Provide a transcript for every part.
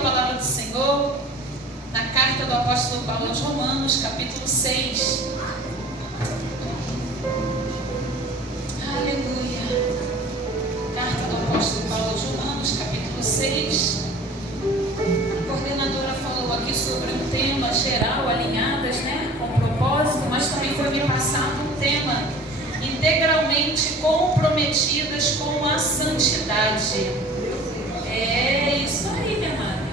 a palavra do Senhor na carta do apóstolo Paulo aos Romanos, capítulo 6. Aleluia. Carta do apóstolo Paulo aos Romanos, capítulo 6. A coordenadora falou aqui sobre um tema geral, alinhadas, com propósito, mas também foi me passado um tema: integralmente comprometidas com a santidade. É isso aí, minha amada.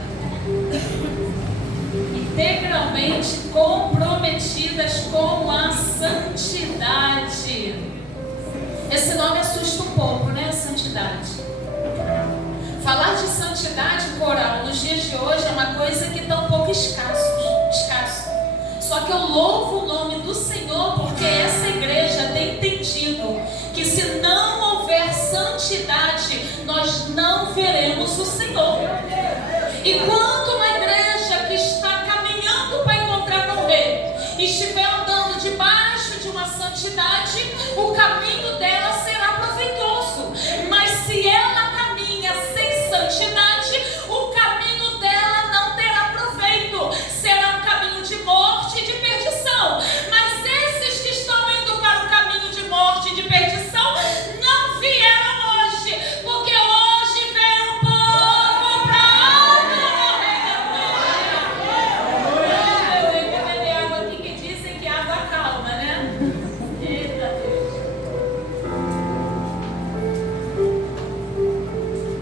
Integralmente comprometidas com a santidade. Esse nome assusta um pouco, santidade. Falar de santidade coral nos dias de hoje é uma coisa que está um pouco escasso. Só que eu louvo o nome do Senhor porque essa igreja tem entendido que se não houver santidade, nós não veremos o Senhor. E quando uma igreja que está caminhando para encontrar com o Rei estiver andando debaixo de uma santidade, o caminho dela será proveitoso. Mas se ela caminha sem santidade, o caminho dela não terá proveito. Será um caminho de morte e de perdição. Mas esses que estão indo para o caminho de morte e de perdição não vieram hoje, porque hoje veio o povo para eu ia beber água aqui que dizem que água calma, Eita Deus.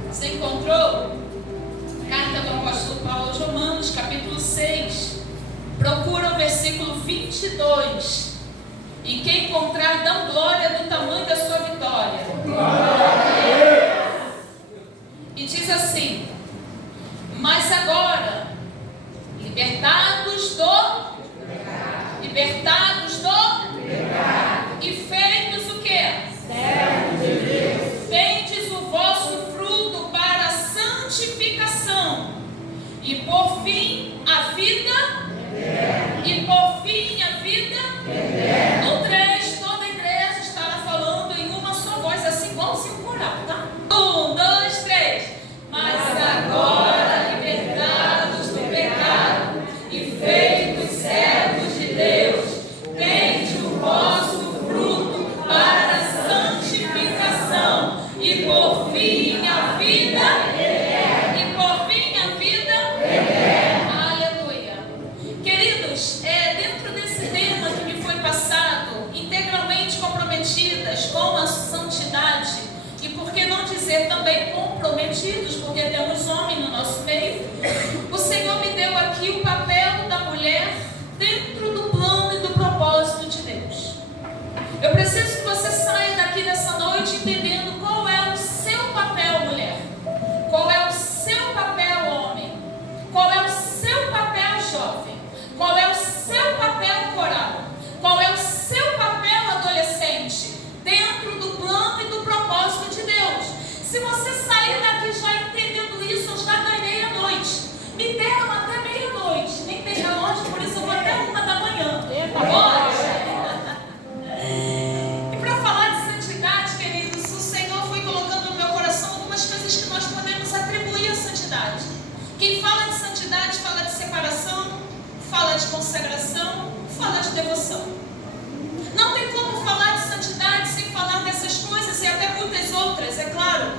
Você encontrou? Carta do apóstolo Paulo aos Romanos, capítulo 6. Procura o versículo 22. E quem encontrar, dão glória do tamanho da sua vitória. E diz assim: mas agora, libertados do e feitos o quê? Tendes o vosso fruto para a santificação, e por fim a vida. No 3, toda a igreja estará falando em uma só voz, assim igual o coral, tá? 1, 2, 3. Mas agora, libertados do pecado e feitos servos de Deus, tende o vosso fruto para a santificação, e por fim a vida. Aleluia. Queridos, dentro desse tema que me foi passado, integralmente comprometidas com a santidade, e por que não dizer também comprometidos, porque temos homem no nosso meio, o Senhor me deu aqui o papel da mulher dentro do plano e do propósito de Deus. Eu preciso que você saia daqui nessa noite entendendo qual é o seu papel, mulher. Qual é o seu papel, homem? Qual é o seu papel, jovem? Qual é o seu papel, coral? Qual é o seu papel, adolescente? Dentro do plano e do propósito de Deus. Se você sair daqui já entendendo isso, eu já ganhei a noite. Me deram até meia-noite. Nem tem relógio, por isso eu vou até 1 da manhã. Agora. E para falar de santidade, queridos, o Senhor foi colocando no meu coração algumas coisas que nós podemos atribuir à santidade. Quem fala de santidade fala de separação, fala de consagração, fala de devoção. Não tem como falar de santidade sem falar dessas coisas e até muitas outras, é claro.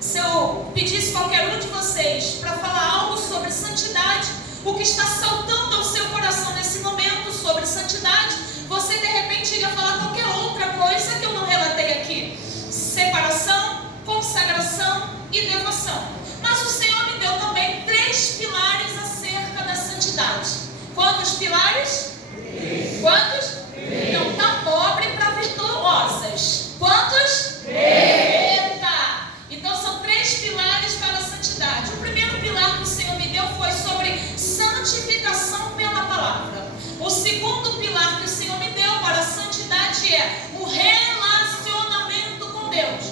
Se eu pedisse qualquer um de vocês para falar algo sobre santidade, o que está saltando ao seu coração nesse momento sobre santidade, você de repente iria falar qualquer outra coisa que eu não relatei aqui. Separação, consagração e devoção. Mas o Senhor me deu também 3 pilares acerca da santidade. Quantos pilares? 3. Quantos? 3. Então tá pobre para virtuosas. Quantos? 3. Eita! Então são 3 pilares para a santidade. O primeiro pilar que o Senhor me deu foi sobre santificação pela palavra. O segundo pilar que o Senhor me deu para a santidade é o relacionamento com Deus.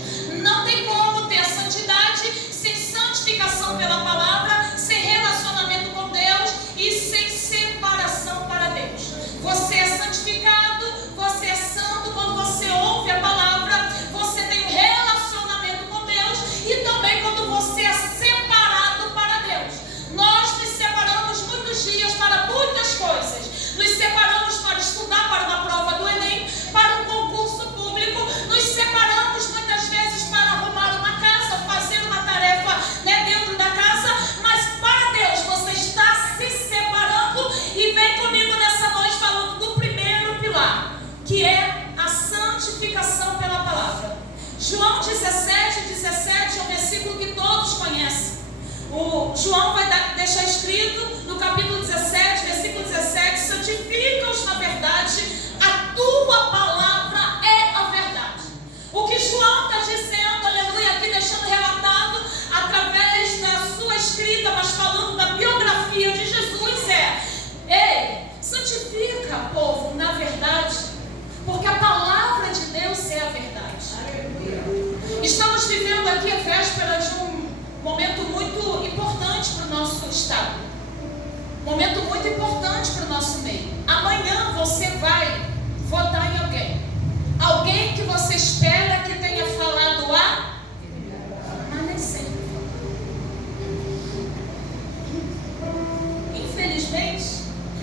Não tem como ter a santidade sem santificação pela palavra, sem relacionamento com Deus e sem separação para Deus. Você é santificado, você é santo quando você ouve a palavra, você tem um relacionamento com Deus e também quando você é separado para Deus. Nós João vai deixar escrito no capítulo 17, versículo 17: santifica-os na verdade, a tua palavra é a verdade. O que João está dizendo, aleluia, aqui deixando relatado através da sua escrita, mas falando da biografia de Jesus, ei, santifica, povo, na verdade, porque a palavra de Deus é a verdade. Estamos vivendo aqui a véspera de um momento muito importante para o nosso estado, momento muito importante para o nosso meio. Amanhã você vai votar em alguém que você espera que tenha falado mas nem sempre. Infelizmente,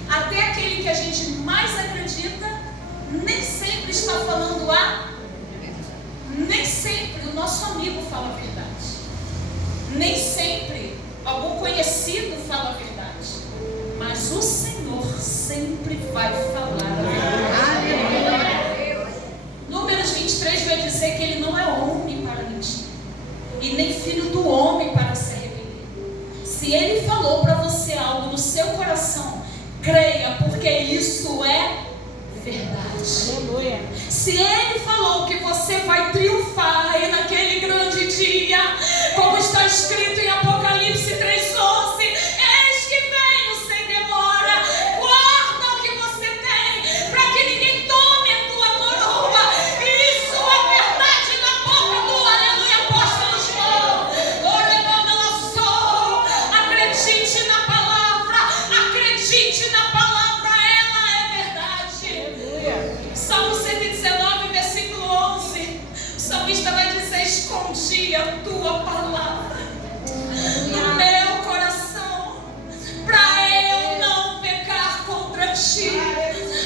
até aquele que a gente mais acredita nem sempre está falando nem sempre o nosso amigo fala a verdade, nem sempre algum conhecido fala a verdade, mas o Senhor sempre vai falar a verdade. Números 23 vai dizer que Ele não é homem para mentir, e nem filho do homem para se arrepender. Se Ele falou para você algo no seu coração, creia, porque isso é verdade. Aleluia. Se Ele falou que você vai triunfar aí naquele grande dia, como está escrito em Apocalipse 3:11, eis que venho sem demora, guarda o que você tem, para que ninguém tome a tua coroa. Isso é verdade na boca do aleluia, apóstolo João. Acredite na palavra, acredite na palavra, ela é verdade. Salmo 119, versículo 11, o salmista vai dizer: escondi a tua palavra no meu coração, para eu não pecar contra ti.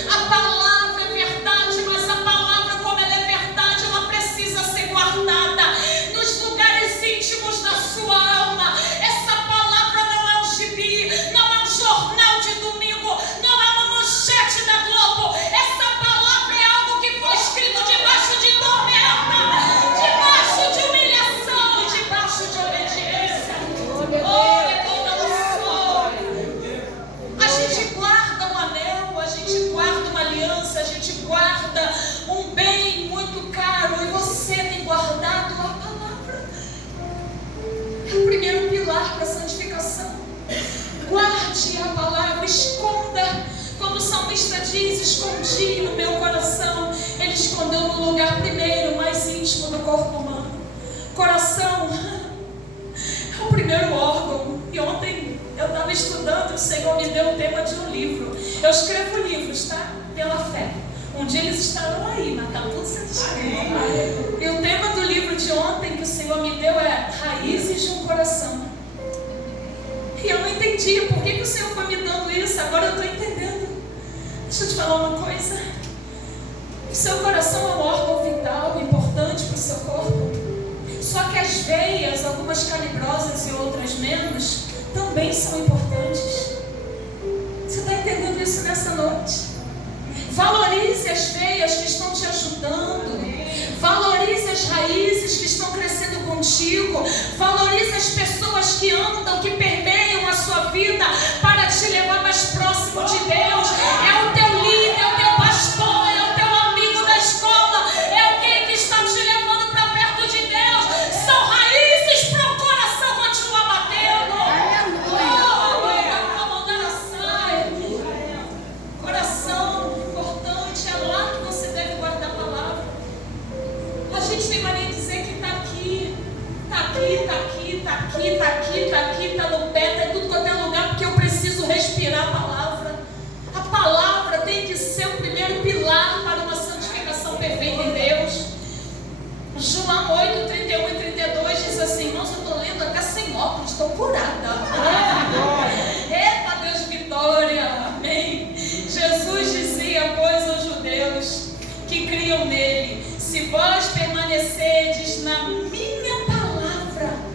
A palavra é verdade, mas a palavra, como ela é verdade, ela precisa ser guardada nos lugares íntimos da sua alma. Essa palavra não é um gibi, não é um jornal de domingo, não é uma manchete da Globo. Essa palavra é algo que foi escrito debaixo de tormenta, debaixo de humilhação, debaixo de obediência. A gente guarda um anel, a gente guarda uma aliança, a gente guarda um bem muito caro, e você tem guardado a palavra. É o primeiro pilar para a santificação. Guarde a palavra, esconda. Quando o salmista diz: escondi no meu coração, ele escondeu no lugar primeiro, mais íntimo do corpo humano. Coração é o primeiro órgão. E ontem eu estava estudando, o Senhor me deu o tema de um livro. Eu escrevo livros, tá? Pela fé. Um dia eles estarão aí, mas está tudo sendo escrito. E o tema do livro de ontem que o Senhor me deu é Raízes de um Coração. E eu não entendia por que o Senhor foi me dando isso. Agora eu estou entendendo. Deixa eu te falar uma coisa. O seu coração é um órgão vital, importante para o seu corpo. Só que as veias, algumas calibrosas e outras menos, também são importantes. Você está entendendo isso nessa noite? Valorize as veias que estão te ajudando. Valorize as raízes que estão crescendo contigo. Valorize as pessoas que andam, que permeiam a sua vida para te levar mais próximo de Deus. É o teu líder, é o teu pastor, é o teu amigo da escola, é alguém que está te levando para perto de Deus. São raízes para o coração continuar batendo. Coração importante, é lá que você deve guardar a palavra. A gente tem mania de dizer que está aqui, está aqui, está aqui, está aqui, está aqui, está aqui, está no pé, está em tudo quanto é lugar, porque eu preciso respirar a palavra. A palavra tem que ser o primeiro pilar para uma santificação perfeita em Deus. João 8, 31 e 32 diz assim: irmãos, eu estou lendo até sem óculos, estou curada. Eita Deus, vitória, amém. Jesus dizia, pois, aos judeus que criam nele: se vós permanecerdes na minha palavra.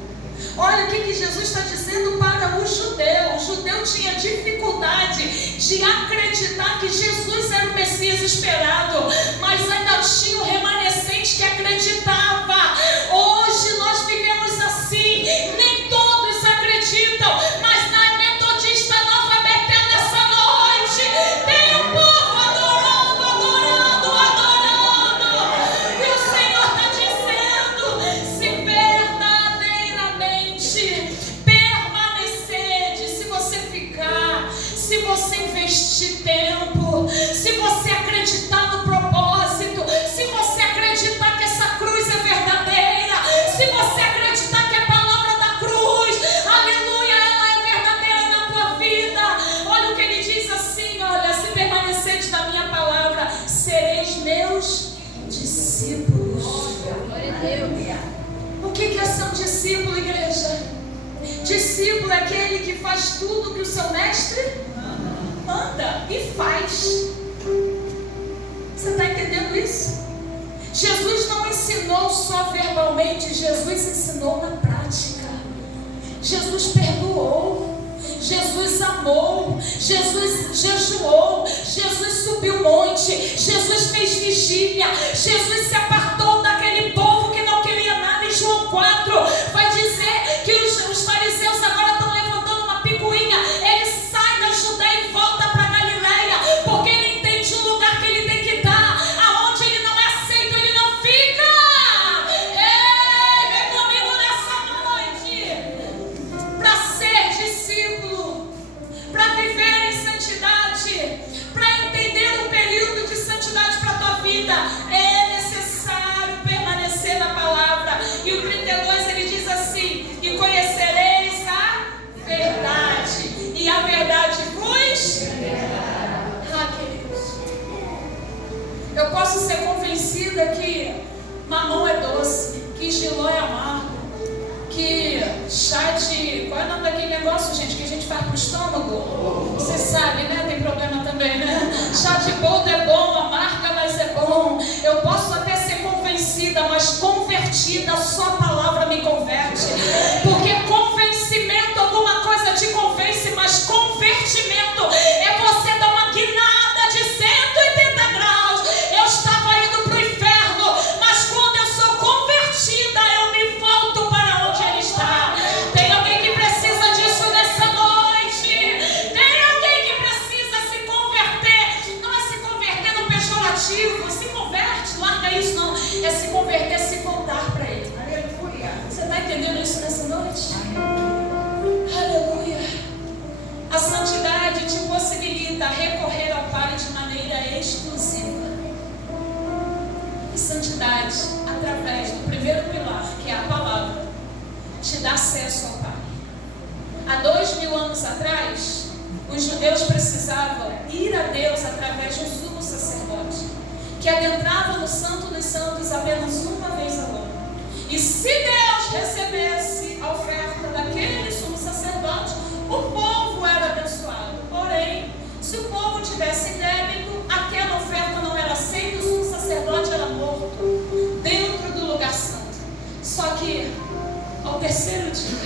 Olha o que Jesus está dizendo para o judeu. O judeu tinha dificuldade de acreditar que Jesus era o Messias esperado, mas ainda tinha o remanescente que acreditava. Hoje nós vivemos assim, nem todos acreditam, discípulo, igreja? Discípulo é aquele que faz tudo que o seu mestre manda e faz. Você está entendendo isso? Jesus não ensinou só verbalmente, Jesus ensinou na prática. Jesus perdoou, Jesus amou, Jesus jejuou, Jesus subiu o monte, Jesus fez vigília, Jesus se apartou daquele povo que não queria nada. Em João 4 vai dizer que os fariseus agora estão levantando uma picuinha. Ele sai da Judeia e volta para Galileia, porque ele entende o lugar que ele tem que estar. Aonde ele não é aceito, ele não fica. Ei, vem comigo nessa noite. Para ser discípulo, para viver em santidade, para entender o período de santidade para a tua vida, é necessário permanecer na palavra. E o 32 ele diz assim: e conhecereis a verdade, e a verdade vos libertará. Queridos, eu posso ser convencida que mamão é doce, que giló é amargo, que chá de... qual é o nome daquele negócio, gente, que a gente faz pro estômago? Você sabe, né? Tem problema também, né? Chá de boldo é bom, amarga, mas é bom. Eu posso até ser convencida, mas convertida, só a palavra me converte. Porque convencimento, alguma coisa te convence, mas convertimento é você dar uma guinada de 180 graus. Eu estava indo pro inferno, mas quando eu sou convertida, eu me volto para onde Ele está. Tem alguém que precisa disso nessa noite? Tem alguém que precisa se converter? Não é se converter no pejorativo, se converte, larga isso não. É se converter, se voltar para Ele. Aleluia. Você está entendendo isso nessa noite? Aleluia. A santidade te possibilita recorrer ao Pai de maneira exclusiva. E santidade, através do primeiro pilar, que é a palavra, te dá acesso ao Pai. Há 2000 anos atrás, os judeus precisavam ir a Deus através de um sumo sacerdote, que adentrava no Santo dos Santos apenas uma vez ao ano. E se Deus recebesse a oferta daquele sumo sacerdote, o povo era abençoado. Porém, se o povo tivesse débito, aquela oferta não era aceita, o sumo sacerdote era morto dentro do lugar santo. Só que, ao terceiro dia,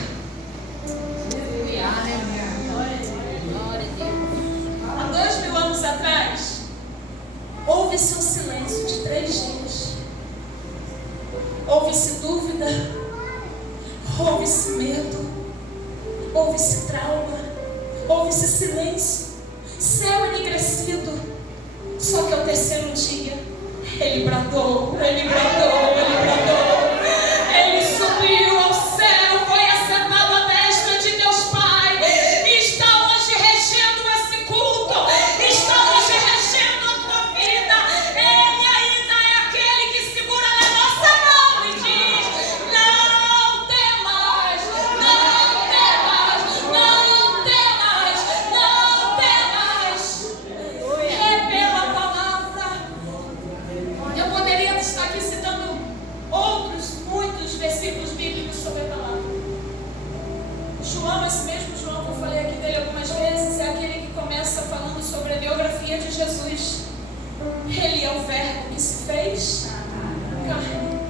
há 2000 anos atrás, houve-se um silêncio de 3 dias. Houve-se dúvida, houve-se medo, houve-se trauma, houve-se silêncio, céu enegrecido. Só que ao terceiro dia, ele bradou, ele bradou, ele bradou. Ele subiu ao céu, foi assentado à destra de Deus Pai, e está hoje regendo esse culto, está hoje regendo a tua vida. Ele ainda é aquele que segura na nossa mão e diz: não temas, não temas, não temas, não temas. É pela palavra. Eu poderia estar aqui citando outros, muitos versículos bíblicos sobre a palavra. João, esse mesmo João que eu falei aqui dele algumas vezes, é aquele que começa falando sobre a biografia de Jesus. Ele é o verbo que se fez carne.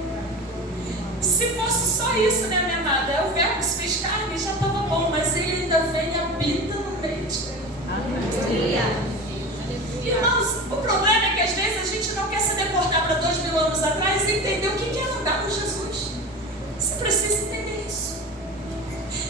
Se fosse só isso, né, minha amada? É o verbo que se fez carne, já estava bom, mas ele ainda vem e habita no meio de nós. Irmãos, o problema é que às vezes a gente não quer se deportar para 2000 anos atrás e entender o que é andar com Jesus. Você precisa entender isso.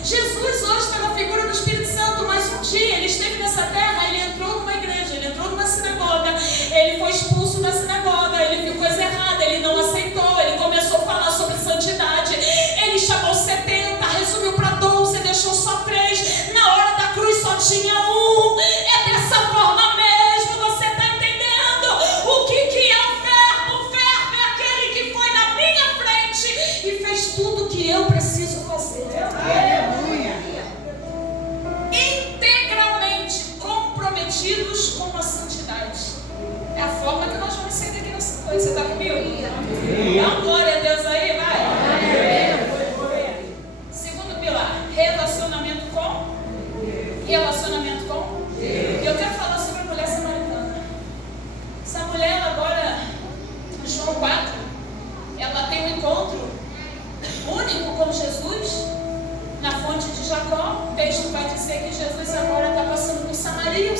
Jesus hoje está na figura do Espírito Santo, mas um dia ele esteve nessa terra, ele entrou numa igreja, ele entrou numa sinagoga, ele foi expulso da sinagoga, ele viu coisa errada, ele não aceitou, ele começou a falar sobre santidade, ele chamou 70, resumiu para 12, deixou só 3, na hora da cruz só tinha um. É dessa forma mesmo, você está entendendo o que é o verbo? O verbo é aquele que foi na minha frente e fez tudo o que eu preciso fazer. Integralmente comprometidos com a santidade. É a forma que nós vamos ser daqui nessa noite. Você está comigo? Dá uma glória a Deus aí, vai.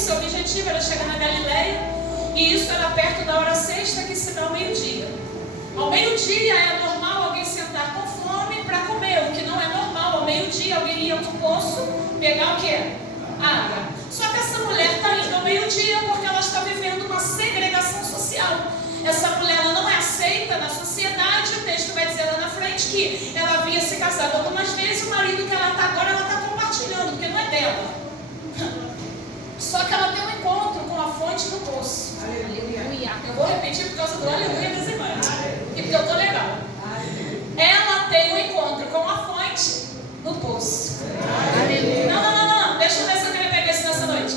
seu objetivo era chegar na Galileia, e isso era perto da hora sexta, que se dá ao meio-dia. Ao meio-dia é normal alguém sentar com fome para comer, o que não é normal. Ao meio-dia alguém ia para o poço pegar o quê? Água. Só que essa mulher está indo ao meio-dia porque ela está vivendo uma segregação social. Essa mulher ela não é aceita na sociedade. O texto vai dizer lá na frente que ela havia se casado algumas vezes, o marido que ela está agora, ela está compartilhando, porque não é dela. Só que ela tem um encontro com a fonte do poço. Aleluia. Eu vou repetir por causa do aleluia das irmãs. E porque eu estou legal. Ela tem um encontro com a fonte do poço. Aleluia. Não. Deixa eu ver se eu queria pegar isso nessa noite.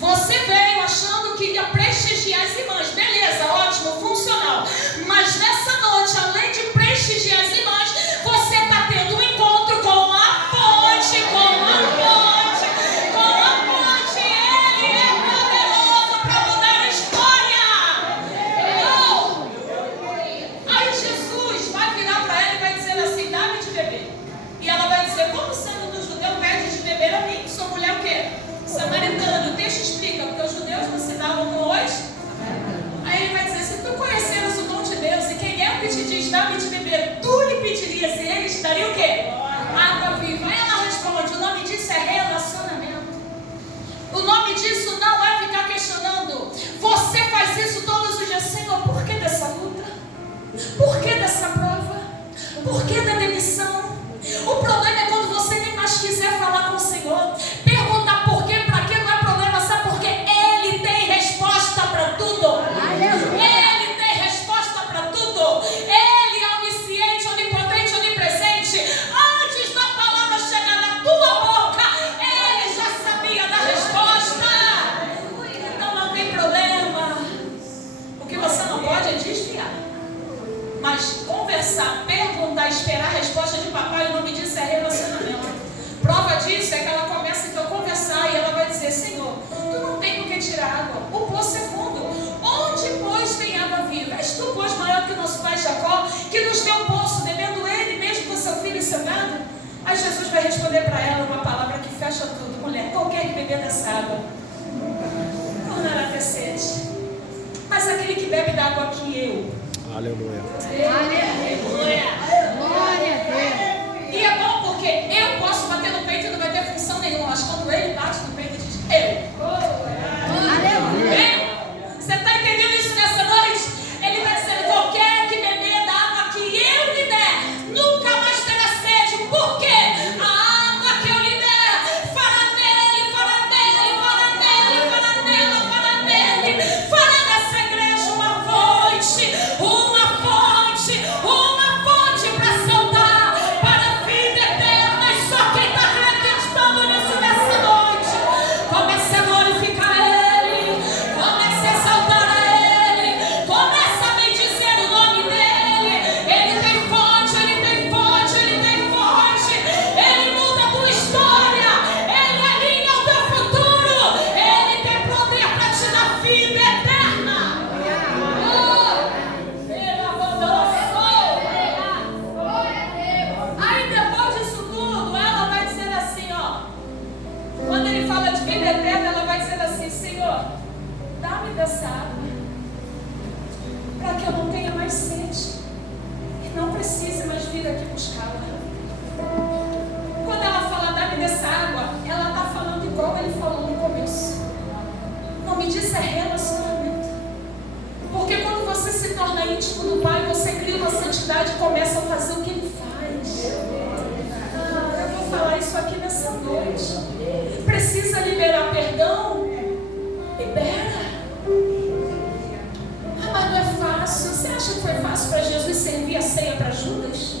Você veio achando que ia prestigiar as irmãs. Beleza, ótimo, funcional. Mas nessa noite, além de prestigiar as irmãs, você está tendo um encontro com a fonte, Ele é poderoso para mudar a história. Aí Jesus vai virar para ela e vai dizer assim: dá-me de beber. E ela vai dizer: como sendo do judeu pede de beber a mim? Sou mulher o quê? Samaritana. O texto explica, porque os judeus não se davam com os. Aí ele vai dizer: se tu conheceras o dom de Deus, e quem é o que te diz dá-me de beber, tu lhe pedirias e ele te daria o quê? Água viva. Aí ela responde: o nome disso é relacionamento. O nome disso não é ficar questionando. Você faz isso todos os dias. Senhor, por que dessa luta? Por que dessa prova? Por que da demissão? O problema é quando você nem mais quiser falar com o Senhor. Perguntar por quê, para quê não é problema. Sabe por quê? Ele tem resposta para tudo. Ele tem resposta para tudo. Ele é onisciente, onipotente, onipresente. Antes da palavra chegar na tua boca, ele já sabia da resposta. Então não tem problema. O que você não pode é desviar. Mas conversar, perguntar, esperar a resposta de papai, o nome disso é relacionamento. Prova disso é que ela começa então a conversar e ela vai dizer: Senhor, tu não tem por que tirar água, o poço é fundo. Onde, pois, tem água viva? És tu, pois, maior que o nosso pai Jacó, que nos deu um poço, bebendo ele mesmo com seu filho e seu gado? Aí Jesus vai responder para ela uma palavra que fecha tudo: mulher, qualquer que beber dessa água tornará ter sede. Mas aquele que bebe da água que eu. Aleluia. Aleluia. Glória a Deus. E é bom porque eu posso bater no peito e não vai ter função nenhuma. Mas quando ele bate no peito, ele diz: eu. Aleluia. Você está entendendo isso nessa noite? Ele está dizendo: qualquer que beber da água que eu lhe der, nunca mais terá sede. Por quê? A água que eu lhe der fará nele, fará nele, fará nele, fará nela, fará nele, fará nessa igreja uma fonte para saltar para a vida eterna. E só quem está acreditando nisso nessa noite, comece a glorificar Ele, comece a exaltar a Ele, comece a bendizer o nome dEle. Ele tem fonte, Ele tem fonte, Ele tem fonte. Ele muda a tua história, Ele alinha o teu futuro, Ele tem poder para te dar vida eterna. Aí depois disso tudo, ela vai dizer assim, ó. Quando ele fala de vida eterna, ela vai dizer assim: Senhor, dá-me dessa água, para que eu não tenha mais sede e não precise mais vir aqui buscá-la. Quando ela fala dá-me dessa água, ela está falando igual ele falou no começo. O nome disso é relacionamento. Porque quando você se torna íntimo do Pai, você cria uma santidade e começa a fazer o que Ele faz. Eu vou falar isso aqui nessa noite. Precisa liberar perdão? Libera. Mas não é fácil. Você acha que foi fácil para Jesus servir a ceia para Judas?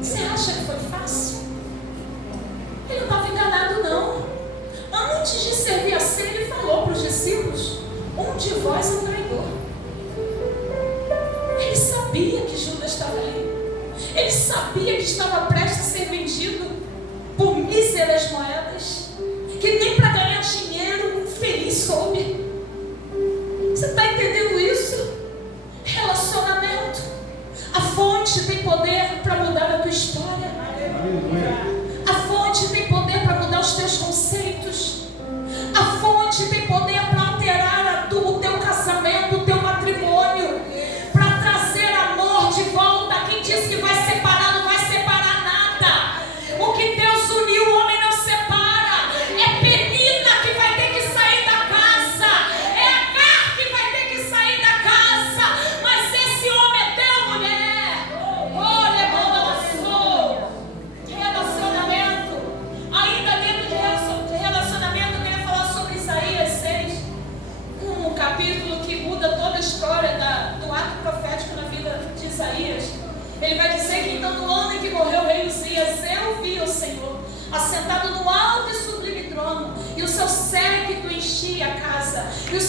Você acha que foi fácil? Ele não estava enganado, não. Antes de servir a ceia, ele falou para os discípulos: um de vós é um traidor. Ele sabia que Judas estava ali. Ele sabia que estava prestes a ser vendido por míseras moedas, que nem para ganhar dinheiro feliz soube. Você está entendendo isso? Relacionamento. A fonte tem poder para mudar a tua história. A fonte tem poder para mudar os teus conceitos. A fonte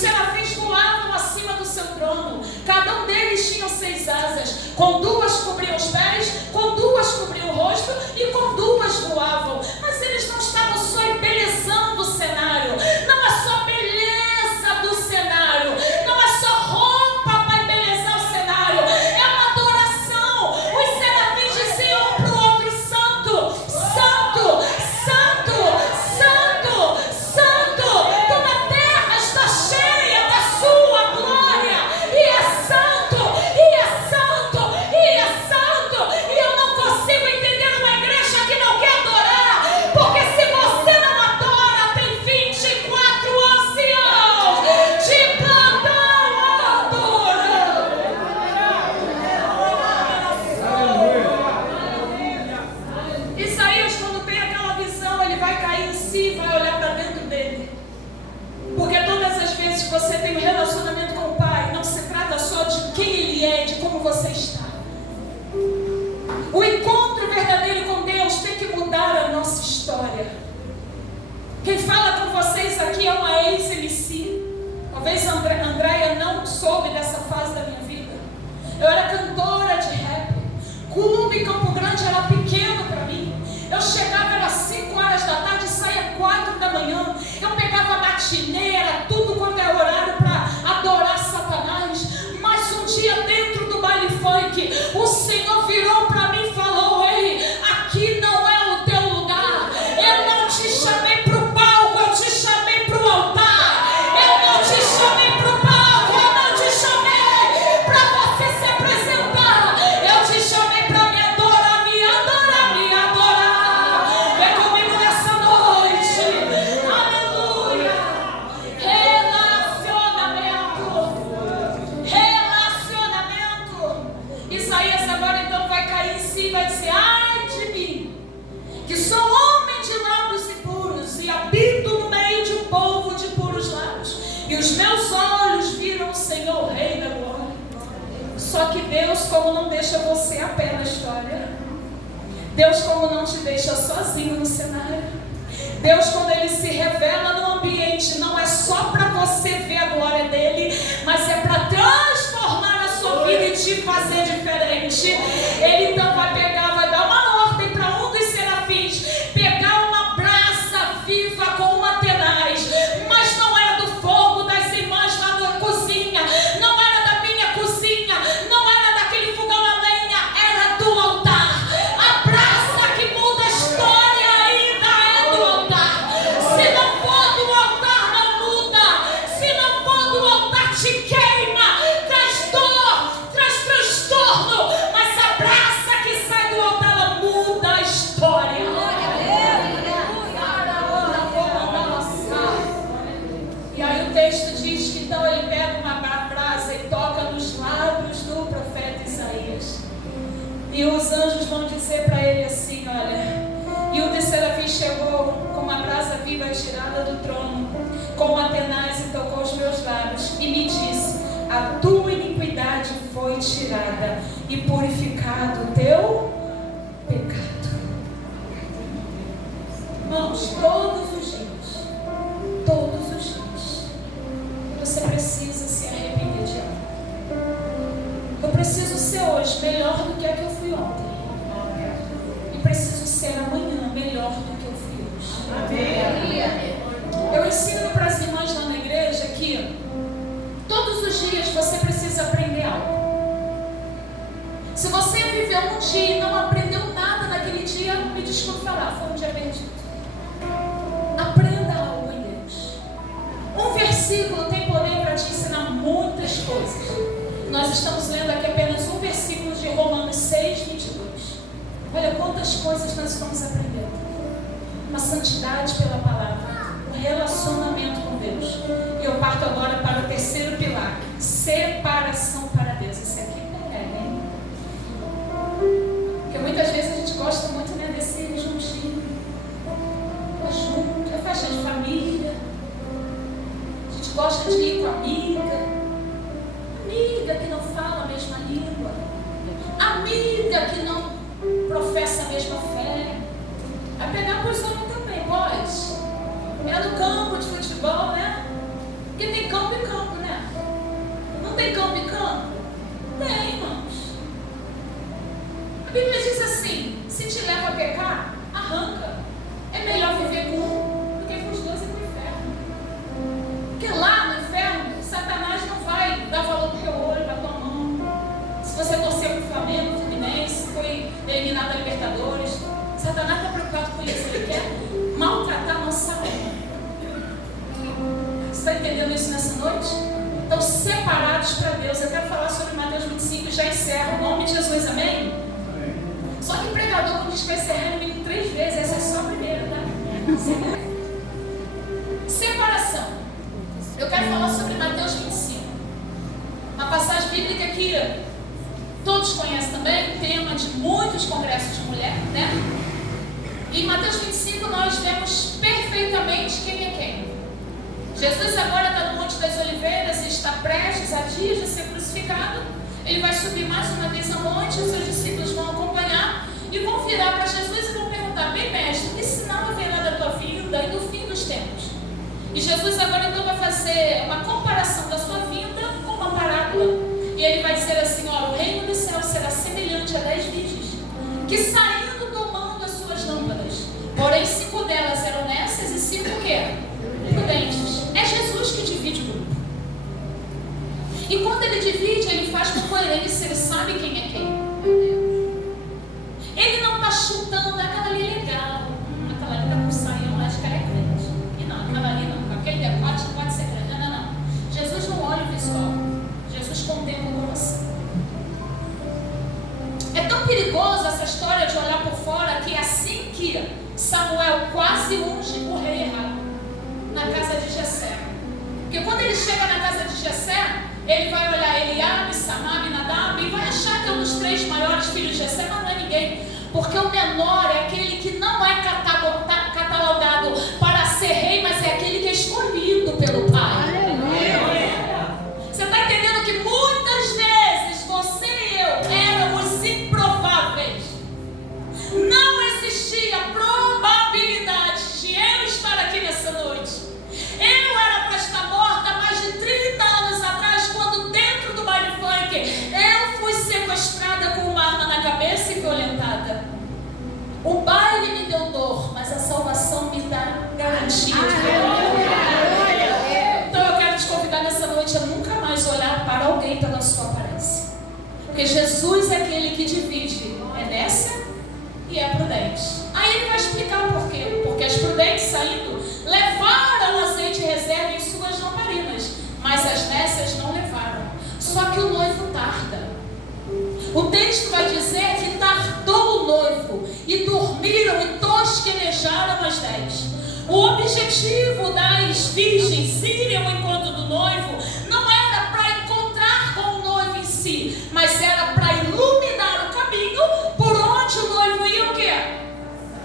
serafins voavam acima do seu trono. Cada um deles tinha 6 asas. Com 2 cobriam os pés, com 2 cobriam o rosto e com 2 voavam. Mas eles não estavam só embelezando o cenário. Não é só beleza do cenário. Não é só roupa para embelezar o cenário. É uma adoração. Os serafins diziam um para o outro: Santo, Santo, Santo, Santo, Santo. Toda a terra está cheia da sua glória. E é santo, e é santo, e é santo. E eu não consigo entender uma igreja que não quer adorar. Porque se você não adora, tem 24 anciãos de plantão adorando. Isaías, quando tem aquela visão, ele vai cair em si e vai olhar para dentro dele. Porque todas as vezes que você tem um relacionamento com o Pai, não se trata só de quem Ele é, de como você está. O encontro verdadeiro com Deus tem que mudar a nossa história. Quem fala com vocês aqui é uma ex-MC. Talvez a Andréia não soube dessa fase da minha vida. Eu era cantora de rap. Clube em Campo Grande era pequeno para mim. Eu chegava, era 5 horas da tarde e saía 4 da manhã. Eu pegava matinê, era tudo quanto é horário para adorar Satanás. Mas um dia dentro do baile funk, o Senhor virou para mim e falou: ei, aqui não é o teu lugar. Eu não te chamei para o palco, eu te chamei para o altar. Eu não te chamei para o palco, eu não te chamei para você se apresentar. Eu te chamei para me adorar, me adorar, me adorar. Vem comigo nessa noite. Aleluia. Relacionamento. Isaías agora então vai cair em si e vai dizer: ai de mim, que sou homem de lábios impuros e habito no meio de um povo de puros lábios. E os meus olhos viram o Senhor, o Rei da glória. Só que Deus, como não deixa você a pé na história, Deus, como não te deixa sozinho no cenário, Deus, quando Ele se revela no ambiente, não é só para você ver a glória dEle, mas é para transformar a sua vida e te fazer diferente. Ele então vai pegar, vai dar uma ordem para um dos serafins, pegar uma brasa viva com uma tenaz, mas não era do fogo das irmãs lá da cozinha, não era da minha cozinha, não era daquele fogão a lenha, era do altar. A brasa que muda a história ainda é do altar. Se não for do altar, não muda. Se não for do altar, te queima, traz dor, traz transtorno. Mas a brasa que sai do altar, ela muda a história. E aí o texto diz que então ele pega uma brasa e toca nos lábios do profeta Isaías. E os anjos vão dizer para ele assim: olha, e o serafim chegou com uma brasa viva tirada do trono, com uma tenaz e tocou os meus lábios e me disse: a tua iniquidade foi tirada e purificado o teu pecado. Irmãos, todos os dias, você precisa se arrepender de algo. Eu preciso ser hoje melhor do que a que eu fui ontem. E preciso ser amanhã melhor do que eu fui hoje. Eu ensino para as irmãs lá na igreja que todos os dias você precisa aprender algo. Se você viveu um dia e não aprendeu nada naquele dia, me desculpe falar, foi um dia perdido. Aprenda algo em Deus. Um versículo tem poder para te ensinar muitas coisas. Nós estamos lendo aqui apenas um versículo de Romanos 6, 22. Olha quantas coisas nós estamos aprendendo. Uma santidade pela palavra, um relacionamento com Deus. E eu parto agora para o terceiro pilar: separação para Deus. Esse aqui é, hein? Porque muitas vezes a gente gosta muito, né, desse juntinho. Junto, é festa de família. A gente gosta de ir com amiga que não fala a mesma língua, amiga que não professa a mesma fé. Vai pegar por isso também, pode. É no campo de futebol, né? Porque tem campo e campo, né? Não tem campo e campo? Tem, irmãos. A Bíblia diz assim: se te leva a pecar, arranca. É melhor viver com um do que com os dois e pro inferno. Porque lá no inferno, Satanás não vai dar valor pro teu olho, pra tua mão. Se você torceu pro Flamengo, Fluminense, foi eliminado da Libertadores, Satanás está preocupado com isso. Ele quer maltratar a nossa alma. Você está entendendo isso nessa noite? Estão separados para Deus. Eu quero falar sobre Mateus 25 e já encerro. Em nome de Jesus, amém? Só que o pregador não diz que vai encerrar no mínimo 3 vezes. Essa é só a primeira, tá? Separação. Eu quero falar sobre Mateus 25. Uma passagem bíblica que todos conhecem também, tema de muitos congressos de mulher, né? E em Mateus 25 nós vemos perfeitamente quem é quem. Jesus agora está no Monte das Oliveiras e está prestes a dias de ser crucificado. Ele vai subir mais uma vez ao monte, os seus discípulos vão acompanhar e vão virar para Jesus e vão perguntar: bem mestre, que sinal haverá da tua vinda e do fim dos tempos? E Jesus agora então vai fazer uma comparação da sua vinda com uma parábola. E ele vai dizer assim: olha, o reino dos céus será semelhante a 10 virgens que saindo tomando as suas lâmpadas, porém 5 delas eram honestas e 5 o quê? Prudentes. É Jesus que divide o grupo. E quando ele divide, ele faz com coerência, ele sabe quem é quem. Ele não está chutando: aquela ali é legal, aquela ali está com saião, acho que ela é crente. E não, aquela ali não, com aquele decote não pode ser crente. Não, não, não. Jesus não olha o visual, Jesus contempla o coração. É tão perigoso essa história de olhar por fora que assim que Samuel quase unge o rei errado na casa de Jessé. Porque quando ele chega na casa de Jessé, ele vai olhar Eliabe, Samabe, Nadab e vai achar que é um dos 3 maiores filhos de Jessé, mas não é ninguém. Porque o menor é aquele que não é catalogado para ser rei, mas é aquele que é escolhido pelo pai. Você está entendendo que muitas vezes você e eu éramos improváveis. Não existia probabilidade de eu estar aqui nessa noite. Eu era para estar morta mais de 30 anos atrás, quando dentro do baile funk eu fui sequestrada com uma arma na cabeça e violentada. O baile me deu dor, mas a salvação me dá garantia de Então eu quero te convidar nessa noite a nunca mais olhar para alguém pela sua aparência. Porque Jesus é aquele que divide, é nécia e é prudente. Aí ele vai explicar por quê. Porque as prudentes saindo levaram o azeite reserva em suas lamparinas, mas as nécias não levaram. Só que o noivo tarda. O texto vai dizer que tardou o noivo e dormiram e tosquenejaram as 10. O objetivo das virgens irem ao encontro do noivo não era para encontrar com o noivo em si, mas era para iluminar o caminho por onde o noivo ia o quê?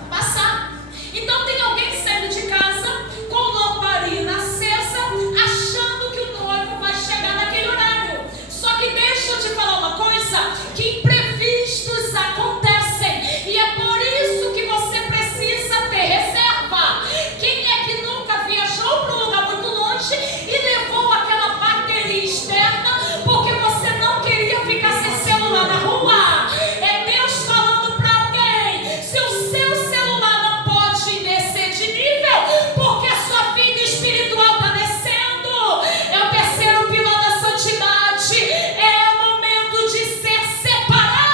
Passar. Então tem alguém saindo de casa com lamparina acesa, achando que o noivo vai chegar naquele horário. Só que deixa eu te falar uma coisa, que imprevistos acontecem, e é por isso que você precisa ter reserva. Quem é que nunca viajou para um lugar muito longe e levou aquela bateria externa porque você não queria ficar sem celular na rua? É Deus falando para alguém: se o seu celular não pode descer de nível porque a sua vida espiritual está descendo, é o terceiro pilar da santidade, é o momento de ser separado.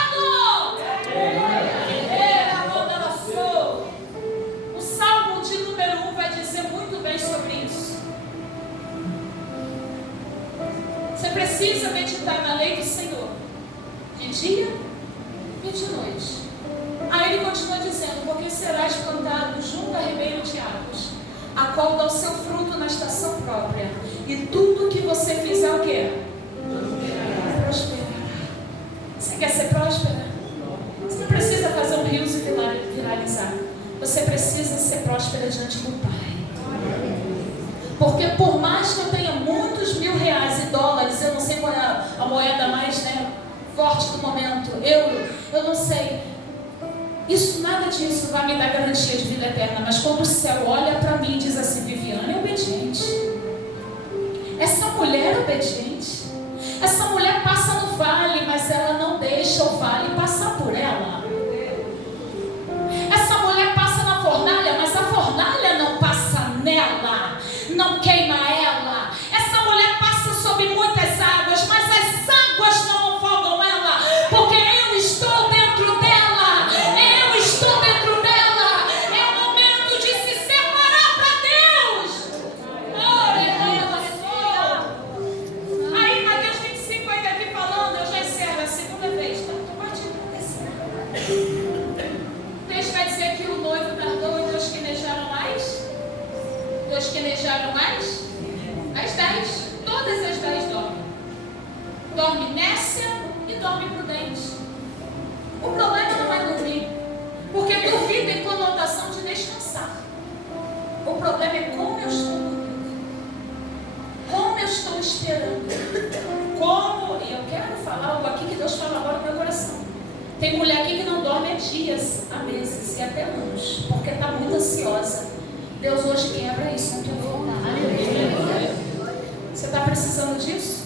O Salmo de número 1 vai dizer muito bem sobre isso. Você precisa meditar na lei do Senhor de dia e de noite. Aí ele continua dizendo: porque serás plantado junto a ribeiro de águas, a qual dá o seu fruto na estação própria, e tudo que você fizer o quê? Prosperará. Você quer ser próspera? Você não precisa fazer um rios e viralizar. Você precisa ser próspera diante do Pai. Porque por mais que eu tenha muitos R$1.000 e dólares, eu não sei qual é a moeda mais forte do momento, eu não sei. Isso, nada disso vai me dar garantia de vida eterna. Mas quando o céu olha para mim e diz assim: Viviane é obediente, obediente. Essa mulher passa no vale, mas ela não deixa o vale passar por ela. Essa mulher passa na fornalha, mas a fornalha não passa nela, não queima ela. Essa mulher passa sobre muitas águas, mas as águas não afogam ela, porque eu estou dentro dela. Eu estou dentro dela. É o momento de se separar para Deus. Aí Mateus 25 ainda aqui falando, eu já encerro a segunda vez, tá? Estou partindo para terceira. O texto vai dizer que o noivo tardou e Deus quenejaram mais. Deus quenejaram mais. As 10, todas as 10 dormem. Dorme nécia e dorme prudente. O problema não é dormir, porque dormir tem conotação de descansar. O problema é como eu estou dormindo, como eu estou esperando, como, e eu quero falar algo aqui que Deus fala agora no meu coração. Tem mulher aqui que não dorme há dias, há meses e até anos, porque está muito ansiosa. Deus hoje quebra isso, não tem vontade. Você está precisando disso?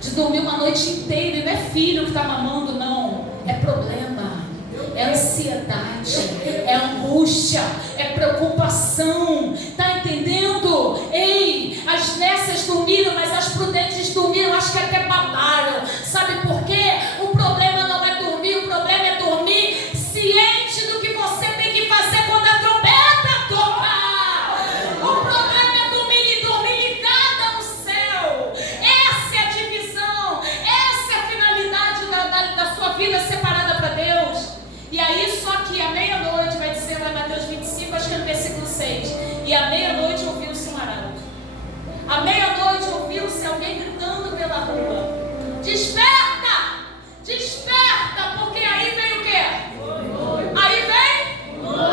De dormir uma noite inteira, e não é filho que está mamando, não. É problema, é ansiedade, é angústia, é preocupação. Está entendendo? Ei, as nécias dormiram, mas as prudentes dormiram, acho que até babaram. Sabe por quê? O problema não é dormir, o problema é dormir ciente do que você tem que fazer quando a trombeta tocar. O problema é dormir e dormir ligada no céu. Essa é a divisão, essa é a finalidade da sua vida separada para Deus. E aí, só que à meia-noite, vai dizer lá em Mateus 25, acho que é no versículo 6. E à meia-noite ouviu-se um arauto. À meia-noite ouviu-se alguém gritando pela rua: desperta! Desperta! Porque aí vem o quê? Aí vem?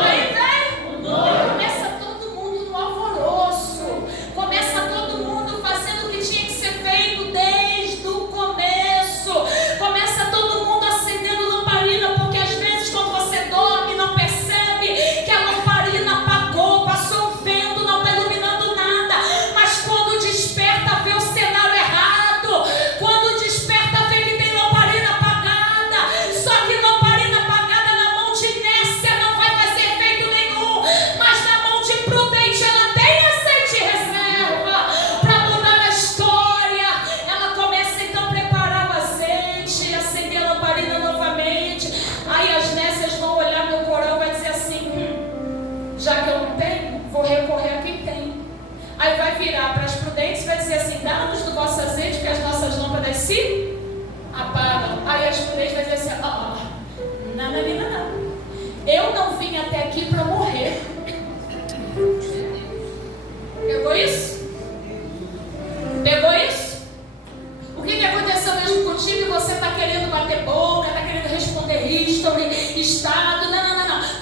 Aí vem? Começa todo mundo no alvoroço. Começa todo mundo fazendo o que tinha que ser feito desde o começo. Começa todo mundo acendendo lamparina, porque às vezes quando você dorme não percebe que a lamparina apagou, passou o vento, não está iluminando nada. Mas quando desperta, vê o cenário errado. Quando desperta, vê que tem lamparina apagada. Só que lamparina apagada na mão de nécia não vai fazer efeito nenhum. Mas na mão de prudente ela tem azeite em reserva para mudar a história. Ela começa então a preparar o azeite, acender a lamparina novamente. Aí as nécias vão olhar meu coral e vai dizer assim: já que eu não tenho, vou recorrer a quem tem. Aí vai virar para as prudentes e vai dizer assim: dá-nos do vosso azeite, que as nossas lâmpadas se apagam. Aí as prudentes vai dizer assim: não. Eu não vim até aqui para morrer. Pegou isso? Pegou isso? O que aconteceu mesmo contigo e você está querendo bater boca, está querendo responder history, estado? Não.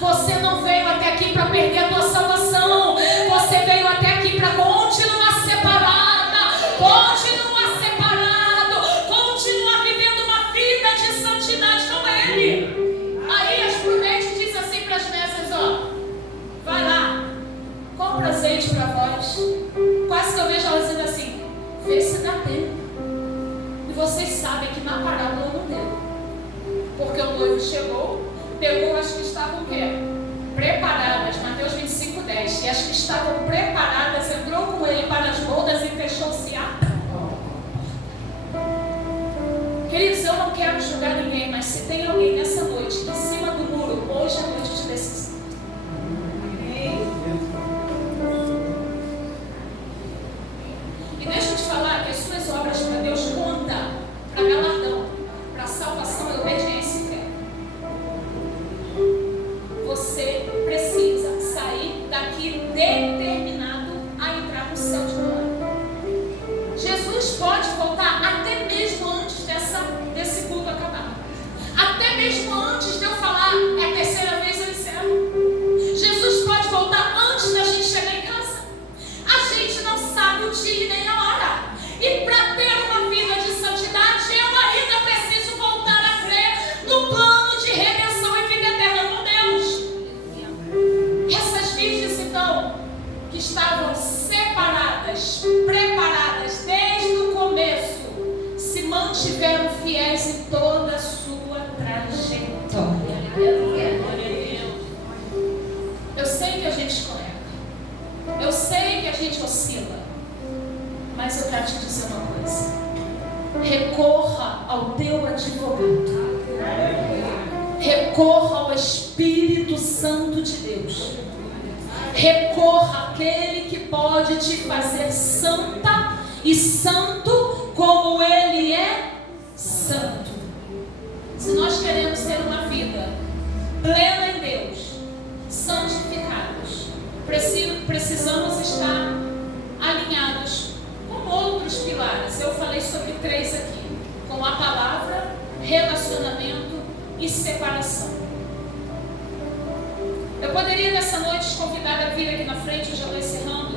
Você não veio até aqui para perder a tua salvação. Você veio até aqui para continuar separada, continuar separado, continuar vivendo uma vida de santidade com Ele. Aí as prudentes dizem assim para as nécias: vai lá, compra azeite para vós. Quase que eu vejo elas dizendo assim: vê se dá tempo. E vocês sabem que na parábola não deu, porque o noivo chegou, pegou as que estavam o quê? Preparadas, Mateus 25, 10. E as que estavam preparadas entrou com ele para as bodas e fechou-se a porta. Queridos, eu não quero julgar ninguém, mas se tem alguém nessa noite em cima do muro, hoje é noite de decisão. E deixa eu te falar que as suas obras para Deus contam para galardão, para salvação e obediência e fé. Você precisa sair daqui determinado a entrar no céu de glória. Jesus pode voltar até mesmo antes desse culto acabar. Até mesmo antes de eu falar é a terceira vez eu encerro. Jesus pode voltar antes da gente chegar em casa. A gente não sabe o dia e nem a hora. E para ter uma vida de santidade, eu ainda preciso voltar a crer no plano de redenção e vida eterna com Deus. Essas virgens, então, que estavam separadas, preparadas desde o começo, mantiveram fiéis em toda a sua trajetória. Aleluia. Eu sei que a gente escorrega. Eu sei que a gente oscila. Mas eu quero te dizer uma coisa. Recorra ao teu advogado. Recorra ao Espírito Santo de Deus. Recorra àquele que pode te fazer santa e santo como Ele é santo. Se nós queremos ter uma vida plena em Deus, santificados, precisamos estar alinhados com outros pilares. Eu falei sobre 3 aqui: com a palavra, relacionamento e separação. Eu poderia nessa noite te convidar a vir aqui na frente, eu já estou encerrando.